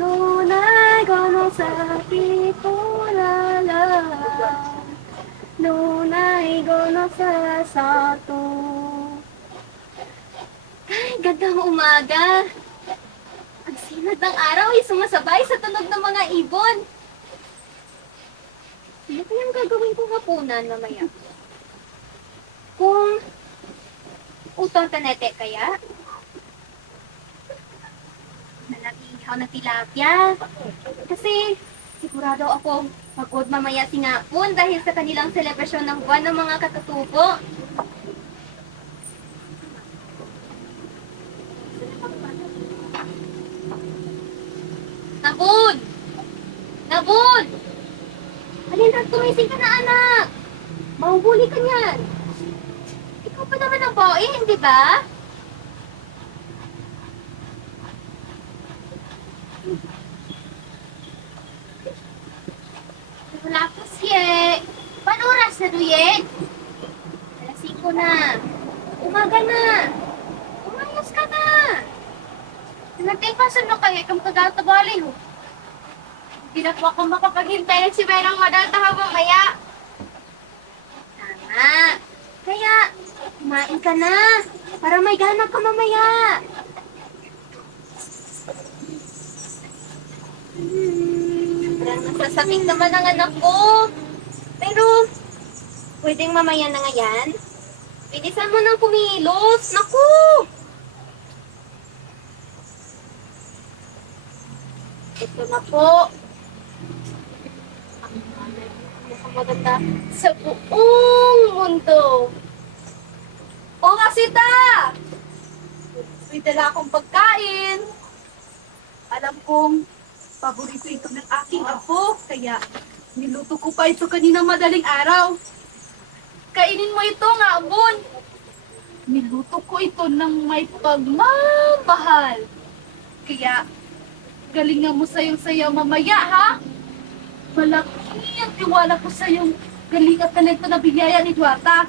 Nunay kono sakit ulala. Nunay kono sa sato. Ay, gandang umaga. Ang sinag ng araw ay sumasabay sa tunog ng mga ibon. Ano kayang gagawin kong hapunan mamaya? Kung utong tanete kaya? Nalagihaw na tilapia. Kasi sigurado akong pagod mamaya singapon dahil sa kanilang selebrasyon ng buwan ng mga katutubo. Nabun! Nabun! Halina, tumising ka na anak! Mahuhuli ka niyan. Ikaw pa naman ang boy, di ba? Wala pa siye. Paano oras na duye? Alas 5 na. Umaga na. Umayos ka na. Nagtipasan mo kayo kung tagal-tabali ho. Hindi na po ako makapaghintay ng si Merang madalta habang maya. Tama. Kaya, kumain ka na. Para may gana ka mamaya. Parang nasasabing naman ang anak ko. Pero, pwedeng mamaya na nga yan? Bilisan mo nang kumilos. Naku! Ito na po. Ang maganda sa buong mundo. O Masita! May dala akong pagkain. Alam kong paborito ito ng aking apo, kaya niluto ko pa ito kanina madaling araw. Kainin mo ito nga, Abon. Niluto ko ito ng may pagmamahal. Kaya, galingan mo sayong-sayaw mamaya, ha? Malaki ang tiwala ko sa iyong galing at talento na biyaya ni Duarta.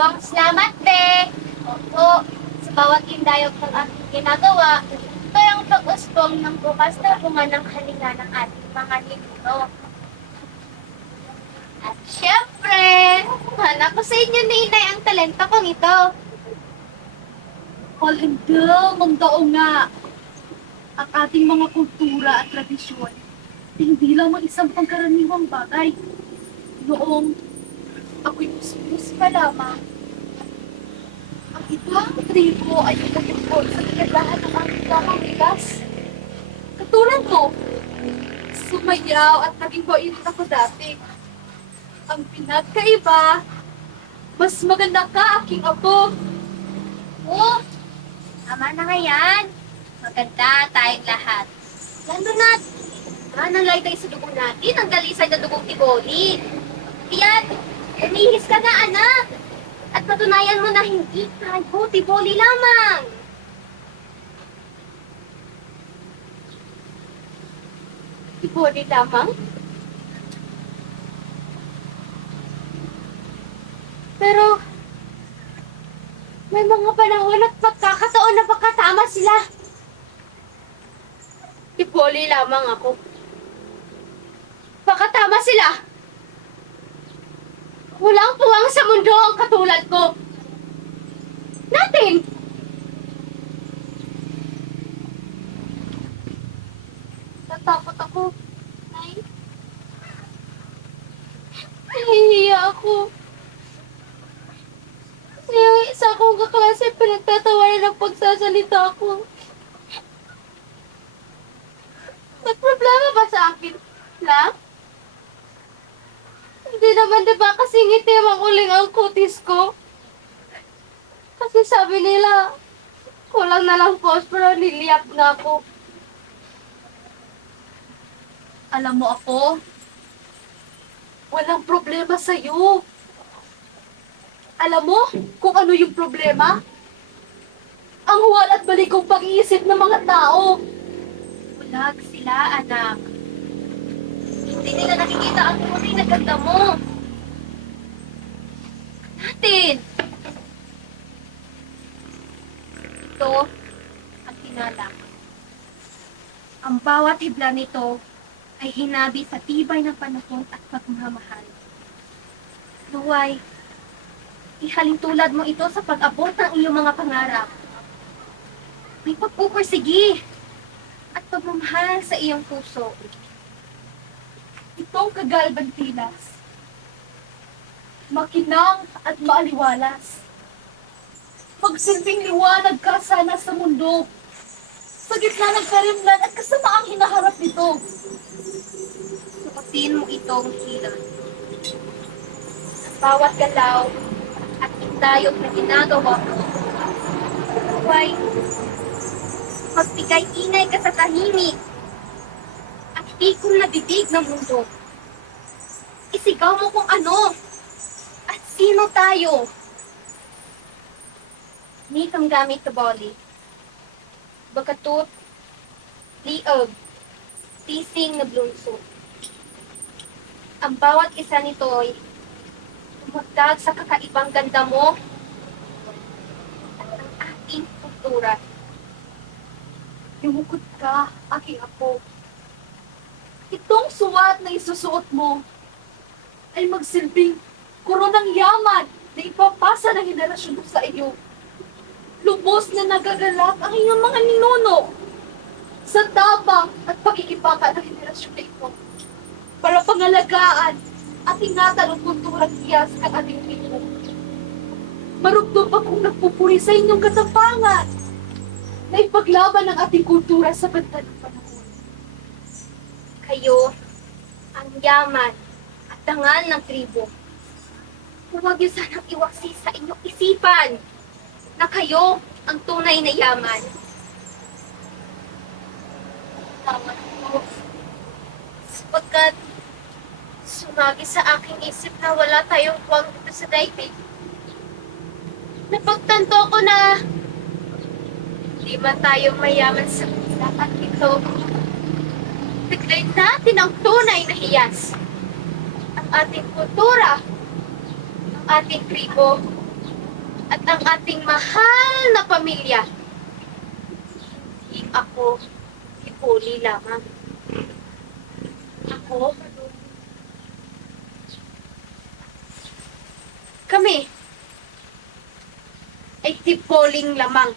Bang, salamat, be! Opo, sa bawat indayog ng aking ginagawa, ito ang pag-usbong ng bukas na bunga ng kalinga ng ating mga ninuno. At syempre, hanap ko sa inyo ni Inay ang talento kong ito. Palindang ang daong nga ang ating mga kultura at tradisyon. Hindi lamang isang pangkaraniwang bagay. Noong ako'y puspus pa lamang, ang ibang tribo ay itatungkol sa kagandahan ng aking lamang ligas. Katulad ko, sumayaw at naging bairin ako dati. Ang pinagkaiba, mas maganda ka, aking apo. Oh, tama na nga yan. Maganda tayong lahat. Lalo na, ang laitay sa dugo natin, ang dalisay na dugong tiboli. Tiyan, umihis ka na, anak. At patunayan mo na hindi tayo tiboli lamang. Tiboli lamang? Pero, may mga panahon at pagkakataon na baka tama sila. Tiboli lamang ako. Baka tama sila. Walang puwang sa mundo ang katulad ko. Natin! Natakot ako. Nay? Nahihiya ako. Yung isa kong kaklase, pinagtatawanan ng pagsasalita ko. May problema ba sa akin? Lang? Hindi naman diba kasi ngiti makuling ang kutis ko? Kasi sabi nila, kulang na lang posporo, niliyap na ako. Alam mo ako, walang problema sa'yo. Alam mo kung ano yung problema? Ang huwal at balikong pag-iisip ng mga tao. Bulag sila, anak. Hindi nila nakikita ang tunay na ganda mo. Natin! Ito ang hinala. bawat hibla nito ay hinabi sa tibay ng panahon at pagmamahal. Naway, ihalintulad mo ito sa pag-abot ng iyong mga pangarap. May pagpupursigi at pagmamahal sa iyong puso. Itong kagalbantilas, makinang at maaliwalas. Magsilbing liwanag ka sana sa mundo, sa gitna ng karimlan at kasamaang hinaharap nito. Sukatin mo itong hilot. Sa bawat galaw at indayog na ginagawa mo, huwag magbigay-ingay ka sa tahimik at tikong na bibig ng mundo. Isigaw mo kung ano at sino tayo. Ni kang gamit ka boli. Bakatut, liog, tising na blunso. Ang bawat isa nito ay tumagdag sa kakaibang ganda mo at ang ating kultura. Lumukod ka, aking apo. Itong suwat na isusuot mo ay magsilbing koronang yaman na ipapasa ng henerasyon mo sa iyo. Lubos na nagagalak ang iyong mga ninuno sa tabang at pagkikipaka ng henerasyon na ito para pangalagaan at ingatan ang kulturang hiyas ng ating people. Marugtong akong nagpupuri sa inyong katapangan na ipaglaban ang ating kultura sa banda ng panahon. Kayo ang yaman at dangal ng tribo. Huwag niyo sanang iwaksi sa inyong isipan na kayo ang tunay na yaman. Tama po. Sapagkat sumagi sa aking isip na wala tayong kwang dito sa daigdig. Napagtanto ko na di man tayo mayaman sa lahat ito. Tiglay natin ang tunay na hiyas. Ang ating kultura, ang ating tribo, at ang ating mahal na pamilya. Hindi ako ipuli lamang. Ako, kami, ay tipoling lamang.